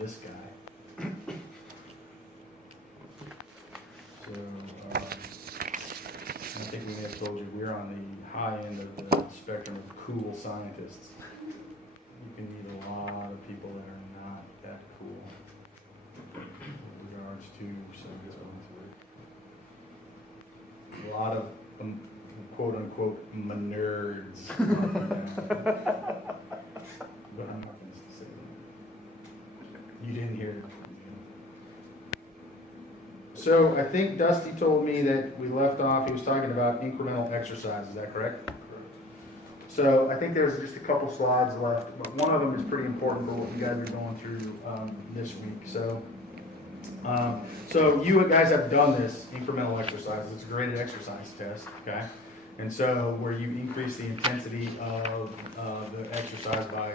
this guy. So, I think we may have told you we're on the high end of the spectrum of cool scientists. You can meet a lot of people that are not that cool in regards to science going through. A lot of quote unquote nerds. But I'm not going to say that. You didn't hear it from me. So I think Dusty told me that we left off, he was talking about incremental exercise, is that correct? Correct. So I think there's just a couple slides left, but one of them is pretty important for what you guys are going through this week. So you guys have done this incremental exercise. It's a graded exercise test, okay? And so where you increase the intensity of the exercise by,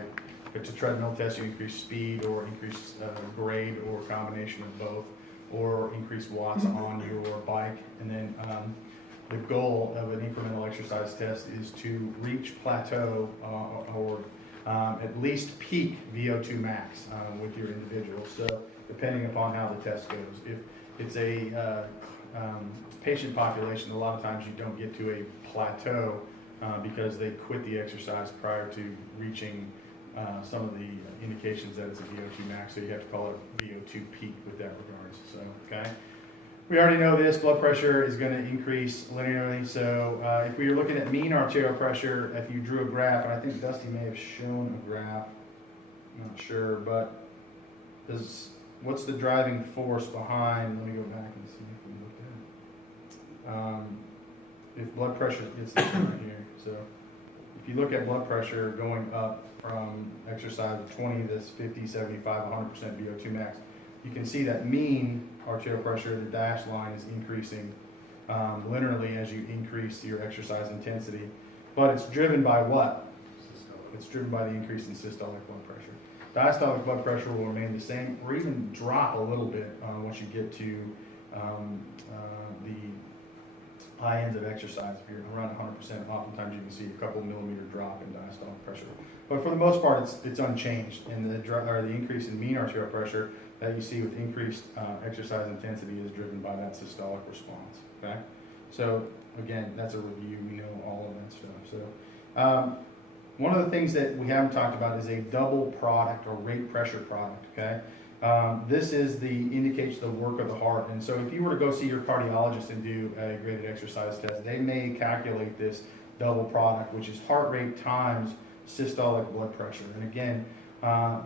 if it's a treadmill test, you increase speed or increase grade or combination of both, or increase watts on your bike. And then the goal of an incremental exercise test is to reach plateau or at least peak VO2 max with your individual. So depending upon how the test goes. If it's a patient population, a lot of times you don't get to a plateau because they quit the exercise prior to reaching some of the indications that it's a VO2 max, so you have to call it a VO2 peak with that regards. So, okay. We already know this, blood pressure is going to increase linearly. So if we were looking at mean arterial pressure, if you drew a graph, and I think Dusty may have shown a graph, I'm not sure, but what's the driving force behind, let me go back and see if we looked at it. If blood pressure, it's this one right here. So if you look at blood pressure going up from exercise of 20 to 50, 75, 100% VO2 max, you can see that mean arterial pressure, the dashed line, is increasing linearly as you increase your exercise intensity. But it's driven by what? It's driven by the increase in systolic blood pressure. Diastolic blood pressure will remain the same or even drop a little bit once you get to the high ends of exercise. If you're around 100%, oftentimes you can see a couple millimeter drop in diastolic pressure. But for the most part, it's unchanged. And the increase in mean arterial pressure that you see with increased exercise intensity is driven by that systolic response. Okay, so again, that's a review. We know all of that stuff. So one of the things that we haven't talked about is a double product or rate pressure product. Okay, this indicates the work of the heart. And so if you were to go see your cardiologist and do a graded exercise test, they may calculate this double product, which is heart rate times systolic blood pressure. And again,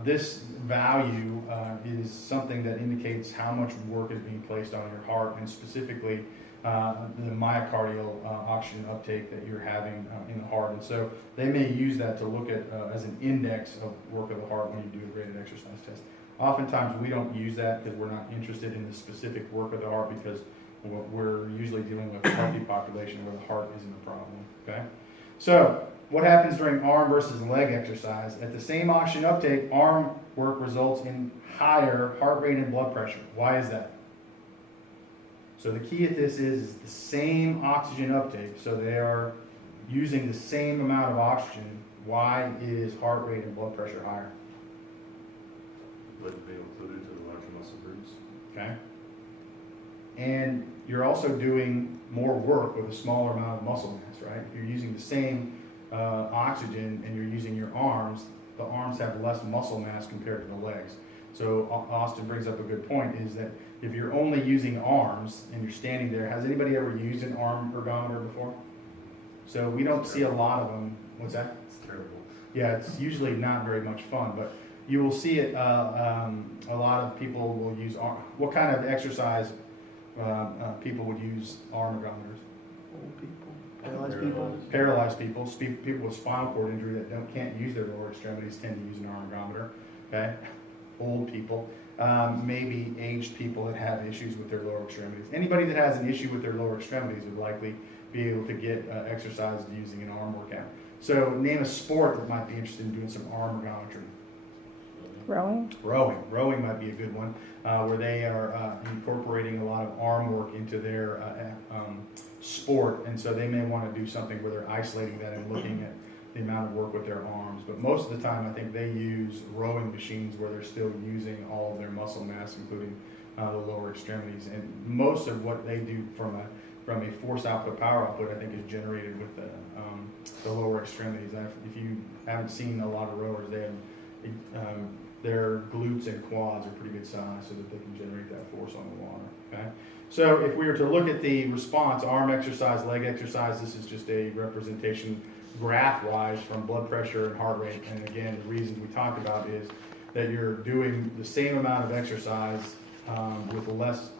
this value is something that indicates how much work is being placed on your heart, and specifically the myocardial oxygen uptake that you're having in the heart. And so they may use that to look at as an index of work of the heart when you do a graded exercise test. Oftentimes we don't use that because we're not interested in the specific work of the heart, because we're usually dealing with a healthy population where the heart isn't a problem. Okay, so what happens during arm versus leg exercise? At the same oxygen uptake, arm work results in higher heart rate and blood pressure. Why is that? So the key at this is the same oxygen uptake. So they are using the same amount of oxygen. Why is heart rate and blood pressure higher? Blood being included to the larger muscle groups. Okay. And you're also doing more work with a smaller amount of muscle mass, right? If you're using the same oxygen and you're using your arms, the arms have less muscle mass compared to the legs. So Austin brings up a good point, is that if you're only using arms and you're standing there, has anybody ever used an arm ergometer before? So we don't see a lot of them. What's that? It's terrible. Yeah, it's usually not very much fun, but you will see it. A lot of people will use arm. What kind of exercise people would use arm ergometers? Old people. Paralyzed people, people with spinal cord injury that can't use their lower extremities tend to use an arm ergometer. Okay, old people, maybe aged people that have issues with their lower extremities. Anybody that has an issue with their lower extremities would likely be able to get exercise using an arm workout. So name a sport that might be interested in doing some arm ergometry. Rowing? Rowing might be a good one, where they are incorporating a lot of arm work into their sport, and so they may want to do something where they're isolating that and looking the amount of work with their arms. But most of the time, I think they use rowing machines where they're still using all of their muscle mass, including the lower extremities. And most of what they do from a force output, power output, I think is generated with the lower extremities. And if you haven't seen a lot of rowers, they have their glutes and quads are pretty good size so that they can generate that force on the water. Okay. So if we were to look at the response, arm exercise, leg exercise, this is just a representation graph-wise from blood pressure and heart rate. And again, the reasons we talked about is that you're doing the same amount of exercise with less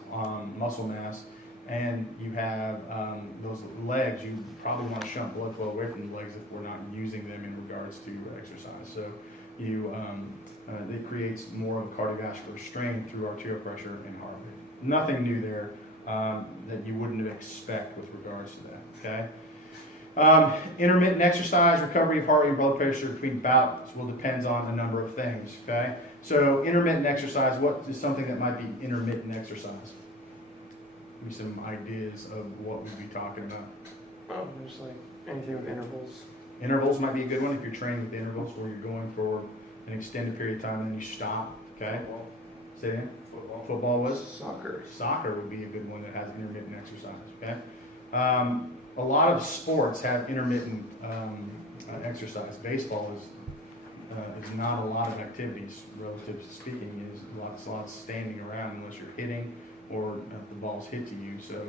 muscle mass, and you have those legs, you probably want to shunt blood flow away from the legs if we're not using them in regards to exercise. So it creates more of a cardiovascular strain through arterial pressure and heart rate. Nothing new there that you wouldn't expect with regards to that, okay? Intermittent exercise, recovery of heart rate and blood pressure between bouts will depend on a number of things, okay? So intermittent exercise, what is something that might be intermittent exercise? Give me some ideas of what we'd be talking about. There's like anything with intervals. Intervals might be a good one if you're training with intervals where you're going for an extended period of time and then you stop, okay? Football. Say it again? Football. Football was? Soccer. Soccer would be a good one that has intermittent exercise, okay? A lot of sports have intermittent exercise. Baseball is not a lot of activities, relatively speaking, is lots of standing around unless you're hitting or if the ball's hit to you. So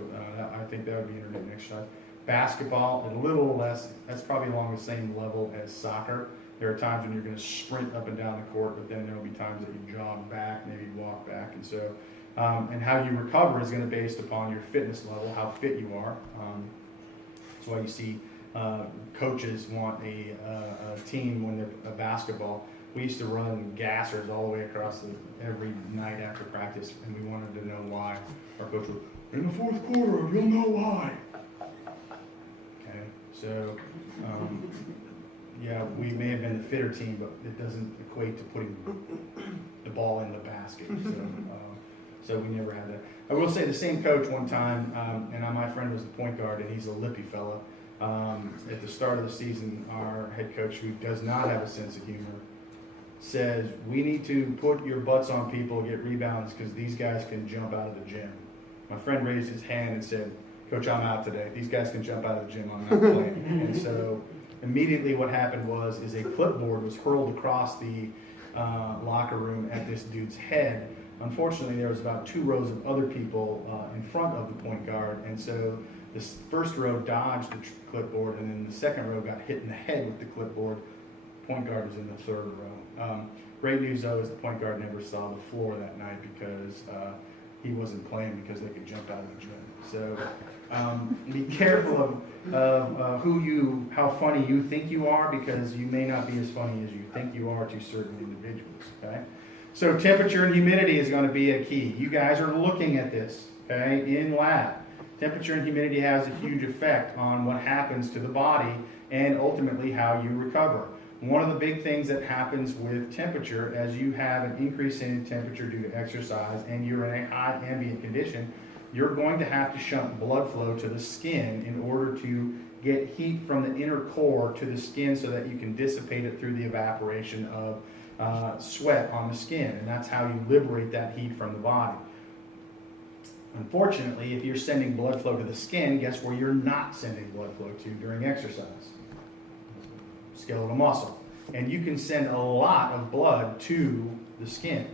I think that would be intermittent exercise. Basketball, a little less, that's probably along the same level as soccer. There are times when you're going to sprint up and down the court, but then there will be times that you jog back, maybe walk back. And so, and how you recover is going to be based upon your fitness level, how fit you are. That's why you see coaches want a team when they're a basketball. We used to run gassers all the way across every night after practice, and we wanted to know why. Our coach would, in the fourth quarter, you'll know why. Okay, so yeah, we may have been the fitter team, but it doesn't equate to putting the ball in the basket. So we never had that. I will say the same coach one time, and my friend was the point guard, and he's a lippy fella. At the start of the season, our head coach, who does not have a sense of humor, says, we need to put your butts on people, get rebounds, because these guys can jump out of the gym. My friend raised his hand and said, Coach, I'm out today. If these guys can jump out of the gym, I'm not playing. And so immediately what happened is a clipboard was hurled across the locker room at this dude's head. Unfortunately, there was about 2 rows of other people in front of the point guard, and so the first row dodged the clipboard, and then the second row got hit in the head with the clipboard. Point guard was in the 3rd row. Great news, though, is the point guard never saw the floor that night because he wasn't playing because they could jump out of the gym. So be careful of how funny you think you are, because you may not be as funny as you think you are to certain individuals, okay? So temperature and humidity is going to be a key. You guys are looking at this, okay, in lab. Temperature and humidity has a huge effect on what happens to the body and ultimately how you recover. One of the big things that happens with temperature, as you have an increase in temperature due to exercise and you're in a high ambient condition, you're going to have to shunt blood flow to the skin in order to get heat from the inner core to the skin so that you can dissipate it through the evaporation of sweat on the skin. And that's how you liberate that heat from the body. Unfortunately, if you're sending blood flow to the skin, guess where you're not sending blood flow to during exercise? Skeletal muscle. And you can send a lot of blood to the skin.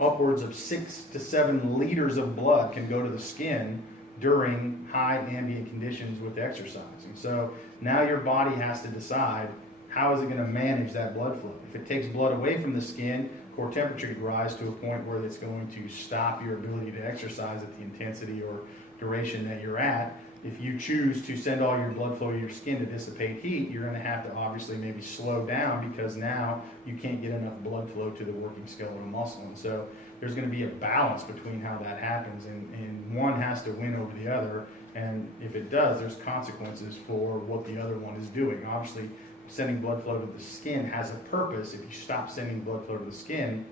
Upwards of 6 to 7 liters of blood can go to the skin during high ambient conditions with exercise. And so now your body has to decide, how is it going to manage that blood flow? If it takes blood away from the skin, core temperature could rise to a point where it's going to stop your ability to exercise at the intensity or duration that you're at. If you choose to send all your blood flow to your skin to dissipate heat, you're going to have to obviously maybe slow down, because now you can't get enough blood flow to the working skeletal muscle. And so there's going to be a balance between how that happens, and one has to win over the other. And if it does, there's consequences for what the other one is doing. Obviously, sending blood flow to the skin has a purpose. If you stop sending blood flow to the skin,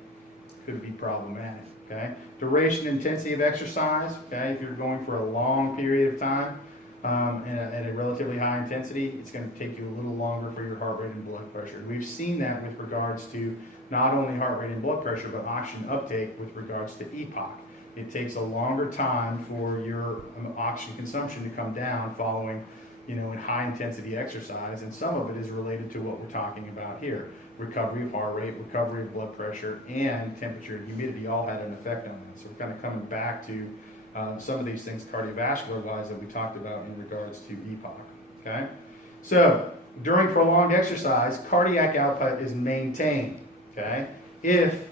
it could be problematic. Okay? Duration, intensity of exercise. Okay? If you're going for a long period of time, at a relatively high intensity, it's going to take you a little longer for your heart rate and blood pressure. We've seen that with regards to not only heart rate and blood pressure, but oxygen uptake with regards to EPOC. It takes a longer time for your oxygen consumption to come down following, in high intensity exercise, and some of it is related to what we're talking about here. Recovery of heart rate, recovery of blood pressure, and temperature and humidity all had an effect on that. So we're kind of coming back to some of these things cardiovascular wise that we talked about in regards to EPOC, okay? So during prolonged exercise, cardiac output is maintained, okay? If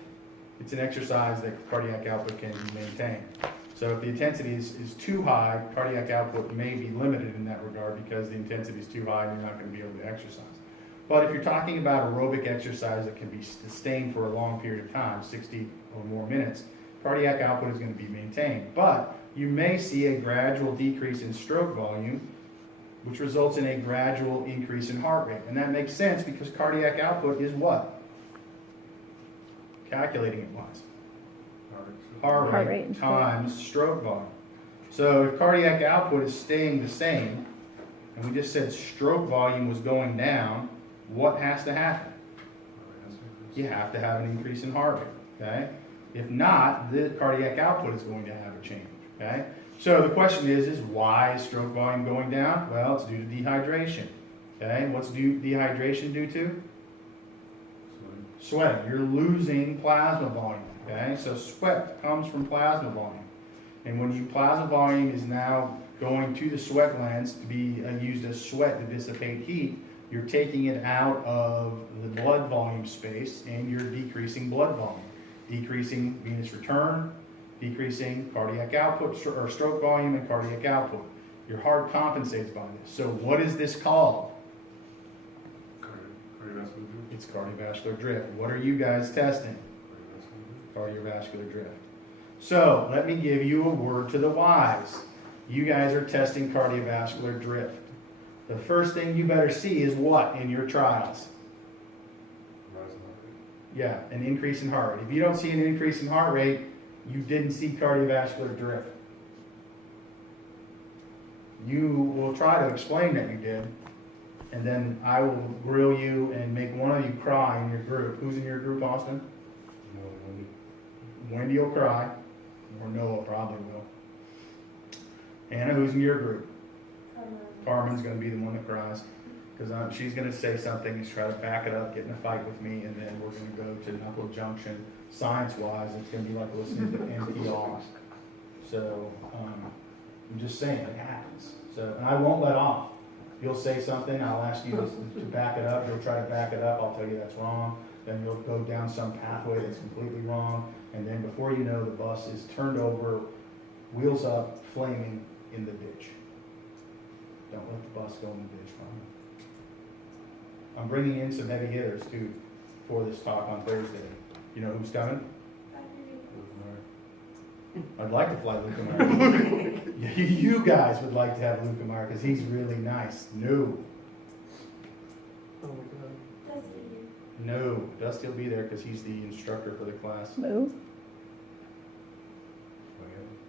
it's an exercise that cardiac output can be maintained. So if the intensity is too high, cardiac output may be limited in that regard because the intensity is too high and you're not going to be able to exercise. But if you're talking about aerobic exercise that can be sustained for a long period of time, 60 or more minutes, cardiac output is going to be maintained. But you may see a gradual decrease in stroke volume, which results in a gradual increase in heart rate. And that makes sense because cardiac output is what? Calculating it once. Heart rate times stroke volume. So if cardiac output is staying the same, and we just said stroke volume was going down, what has to happen? You have to have an increase in heart rate, okay? If not, the cardiac output is going to have a change, okay? So the question is why is stroke volume going down? Well, it's due to dehydration, okay? What's dehydration due to? Sweating. You're losing plasma volume, okay? So sweat comes from plasma volume. And when your plasma volume is now going to the sweat glands to be used as sweat to dissipate heat, you're taking it out of the blood volume space and you're decreasing blood volume. Decreasing venous return, decreasing cardiac output or stroke volume and cardiac output. Your heart compensates by this. So what is this called? Cardiovascular drift. It's cardiovascular drift. What are you guys testing? Cardiovascular drift. So let me give you a word to the wise. You guys are testing cardiovascular drift. The first thing you better see is what in your trials? Rise in heart rate. Yeah, an increase in heart rate. If you don't see an increase in heart rate, you didn't see cardiovascular drift. You will try to explain that you did, and then I will grill you and make one of you cry in your group. Who's in your group, Austin? No, Wendy. Wendy will cry, or Noah probably will. Anna, who's in your group? Carmen's going to be the one that cries, because she's going to say something and try to back it up, get in a fight with me, and then we're going to go to knuckle junction. Science-wise, it's going to be like listening to NPR. So I'm just saying, it happens. So, and I won't let off. You'll say something, I'll ask you to back it up. You'll try to back it up. I'll tell you that's wrong. Then you'll go down some pathway that's completely wrong. And then before you know, the bus is turned over, wheels up, flaming in the ditch. Don't let the bus go in the ditch, Carmen. I'm bringing in some heavy hitters too for this talk on Thursday. You know who's coming? I'd like to fly Luke Meyer. You guys would like to have Luke Meyer because he's really nice. No. Oh my god. No. Dusty will be there because he's the instructor for the class. Moo.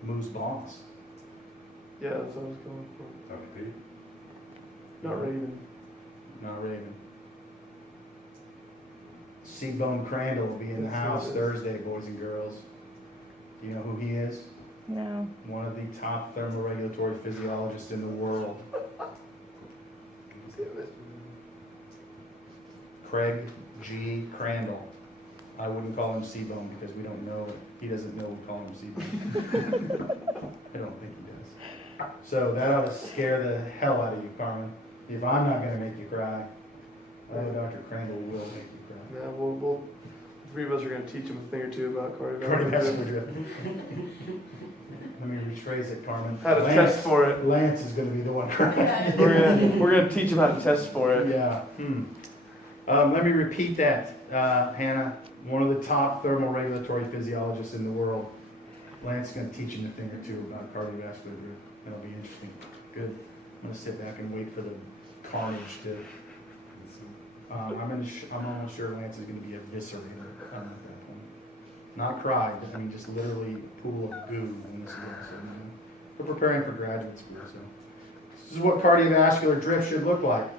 Moo's boss. Yeah, that's what I was going for. Dr. Pete. Not Raven. Not Raven. Seabone Crandall will be in the house Thursday, boys and girls. Do you know who he is? No. One of the top thermoregulatory physiologists in the world. Craig G. Crandall. I wouldn't call him Seabone because we don't know. He doesn't know we call him Seabone. I don't think he does. So that ought to scare the hell out of you, Carmen. If I'm not going to make you cry, I know Dr. Crandall will make you cry. Yeah, we'll three of us are going to teach him a thing or two about Cardiovascular drift. Let me rephrase it, Carmen. How to test for it. Lance is going to be the one crying. We're gonna teach him how to test for it. Yeah. Let me repeat that, Hannah. One of the top thermoregulatory physiologists in the world. Lance is going to teach him a thing or two about cardiovascular drift. That'll be interesting. Good. I'm going to sit back and wait for the carnage to. I'm almost sure Lance is going to be eviscerated at that point. Not cry, but I mean just literally pool of goo in this episode. We're preparing for graduate school, so This is what cardiovascular drift should look like.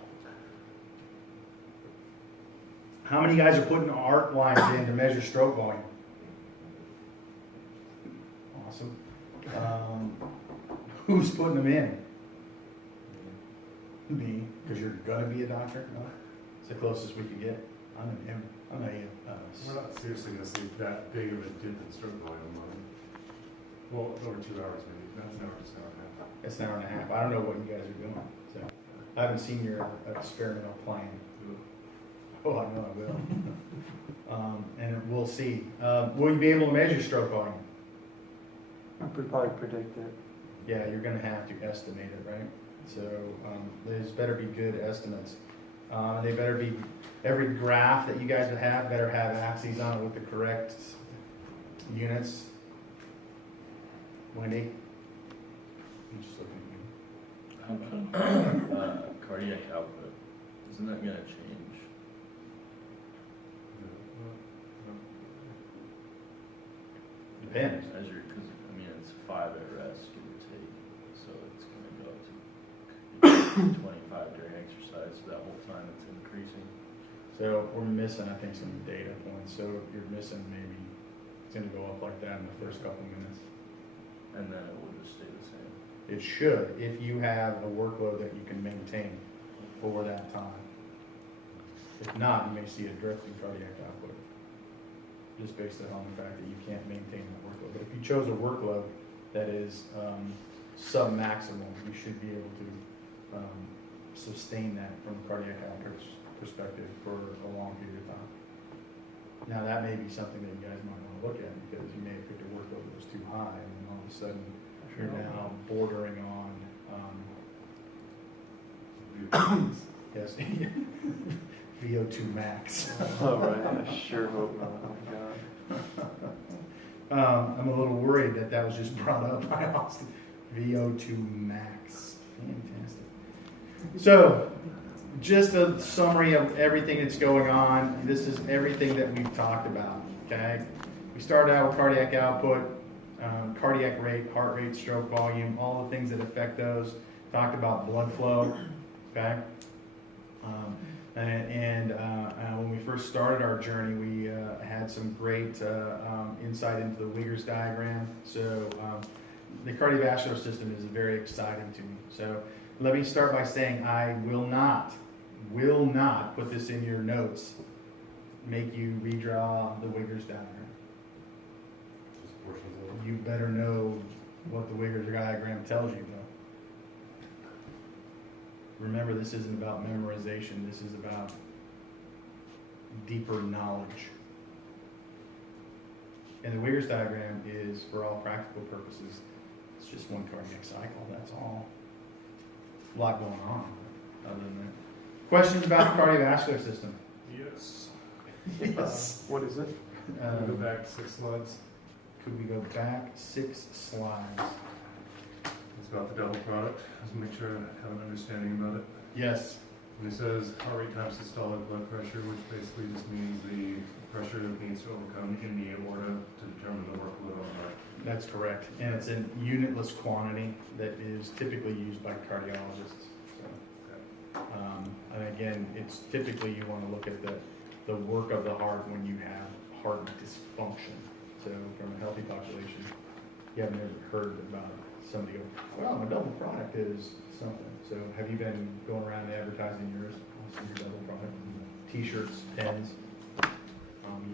How many guys are putting arc lines in to measure stroke volume? Awesome. Who's putting them in? Me, because you're gonna be a doctor? No? It's the closest we can get. I'm We're not seriously gonna see that big of a dip in stroke volume. Well, over 2 hours maybe. That's an hour, just an hour and a half. it's an hour and a half. I don't know what you guys are doing. So I haven't seen your experimental plan. Oh, I know I will. And we'll see. Will you be able to measure stroke volume? We could probably predict it. Yeah, you're gonna have to estimate it, right? So, there's better be good estimates. They better be, every graph that you guys would have better have axes on it with the correct units. Wendy? I'm just looking at you. Cardiac output, isn't that gonna change? Depends. As you're, cause I mean, it's 5 at rest, give or take, so it's gonna go to 25 during exercise, so that whole time it's increasing. So we're missing, I think, some data points. So you're missing maybe, it's gonna go up like that in the first couple minutes. And then it will just stay the same. It should, if you have a workload that you can maintain for that time. If not, you may see a drift in cardiac output, just based on the fact that you can't maintain that workload. But if you chose a workload that is sub-maximal, you should be able to sustain that from a cardiac output perspective for a long period of time. Now, that may be something that you guys might want to look at, because you may have picked a workload that was too high, and then all of a sudden, you're now bordering on, yes, VO2 max. Oh, right, I sure hope not, oh my god. I'm a little worried that that was just brought up by Austin. VO2 max. Fantastic. So, just a summary of everything that's going on. This is everything that we've talked about, okay? We started out with cardiac output, cardiac rate, heart rate, stroke volume, all the things that affect those. Talked about blood flow, okay? When we first started our journey, we had some great insight into the Wiggers diagram. So the cardiovascular system is very exciting to me. So let me start by saying I will not put this in your notes, make you redraw the Wiggers diagram. Just portions of it. You better know what the Wiggers diagram tells you, though. Remember, this isn't about memorization. This is about deeper knowledge. And the Wiggers diagram is, for all practical purposes, it's just one cardiac cycle. That's all. A lot going on other than that. Questions about the cardiovascular system? Yes. Yes. What is it? Go back 6 slides. Could we go back 6 slides? It's about the double product. Just make sure I have an understanding about it. Yes. And it says heart rate times systolic blood pressure, which basically just means the pressure that needs to overcome in the aorta to determine the workload on the heart. That's correct. And it's an unitless quantity that is typically used by cardiologists. So, and again, it's typically you want to look at the work of the heart when you have heart dysfunction. So from a healthy population, you haven't ever heard about somebody go, well, my double product is something. So have you been going around advertising yours? I'll see your double product. T-shirts, pens,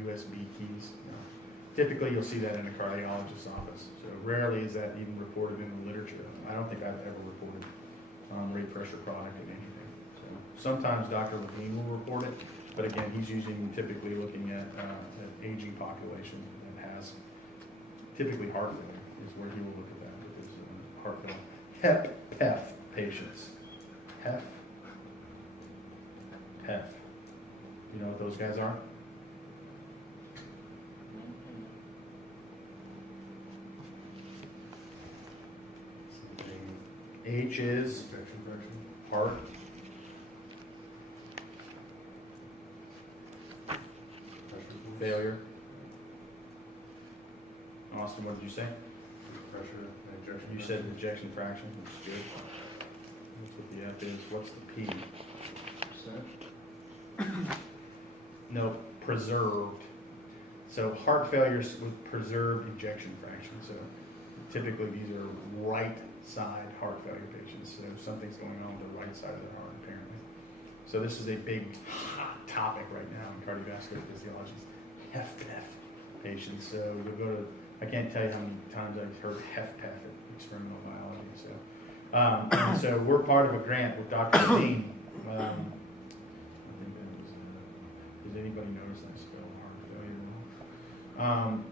USB keys. Typically, you'll see that in a cardiologist's office. So rarely is that even reported in the literature. I don't think I've ever reported rate pressure product in anything. So sometimes Dr. Levine will report it, but again, he's typically looking at an aging population that has typically heart failure is where he will look at that with his heart failure. HEP patients. HEP. You know what those guys are? H is Ejection fraction. heart. Pressure pools. Failure. Austin, what did you say? Pressure and ejection. You said ejection fraction, which is good. That's what the F is. What's the P? No, preserved. So heart failures with preserved ejection fraction. So typically these are right side heart failure patients. So something's going on with the right side of the heart apparently. So this is a big hot topic right now in cardiovascular physiology. HFpEF patients. So you'll go to, I can't tell you how many times I've heard HFpEF at experimental biology. So, and so we're part of a grant with Dr. Dean. I think that was, does anybody notice I spelled heart failure wrong?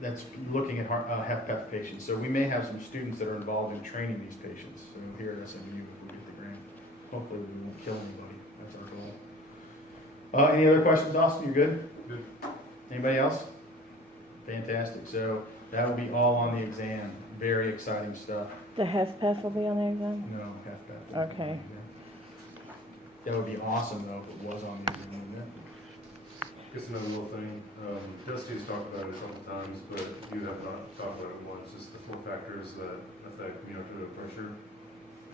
That's looking at HFpEF patients. So we may have some students that are involved in training these patients. So here at SMU, if we get the grant, hopefully we won't kill anybody. That's our goal. Any other questions, Austin? You good? Good. Anybody else? Fantastic. So that will be all on the exam. Very exciting stuff. The HFpEF will be on the exam? No, HFpEF. Okay. That would be awesome though if it was on the exam. wouldn't it? Just another little thing, Dusty's talked about it a couple times, but you have not talked about it once, just the 4 factors that affect venous pressure,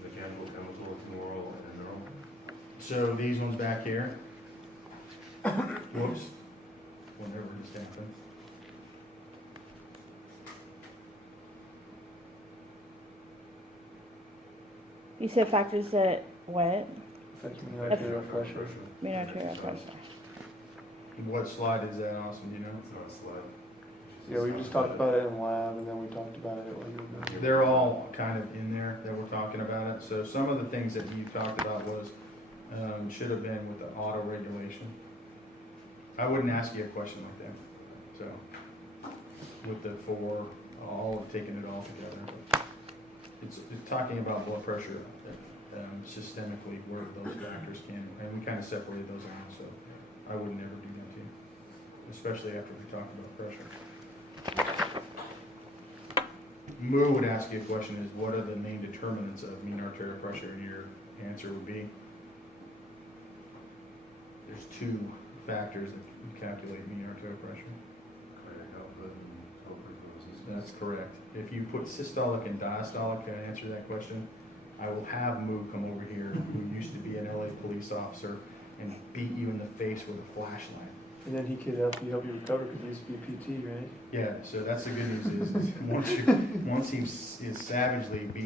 mechanical, chemical, neural, and neural. So these ones back here. Whoops. Whenever it just happened. You said factors that what? Affecting the arterial pressure. Mean arterial pressure. What slide is that, Austin? Do you know? It's not a slide. Yeah, we just talked about it in lab, and then we talked about it while you were there. They're all kind of in there that we're talking about it. So some of the things that you talked about was, should have been with the auto regulation. I wouldn't ask you a question like that. So with the 4, all of taking it all together. It's talking about blood pressure systemically where those factors can, and we kind of separated those out. So I would never do that to you, especially after we talked about pressure. Moo would ask you a question is, what are the main determinants of mean arterial pressure? And your answer would be, there's 2 factors that calculate mean arterial pressure. Cardiac output and output resistance. That's correct. If you put systolic and diastolic, can I answer that question? I will have Moo come over here, who used to be an LA police officer, and beat you in the face with a flashlight. And then he could help you recover because he used to be a PT, right? Yeah, so that's the good news is once he is savagely beat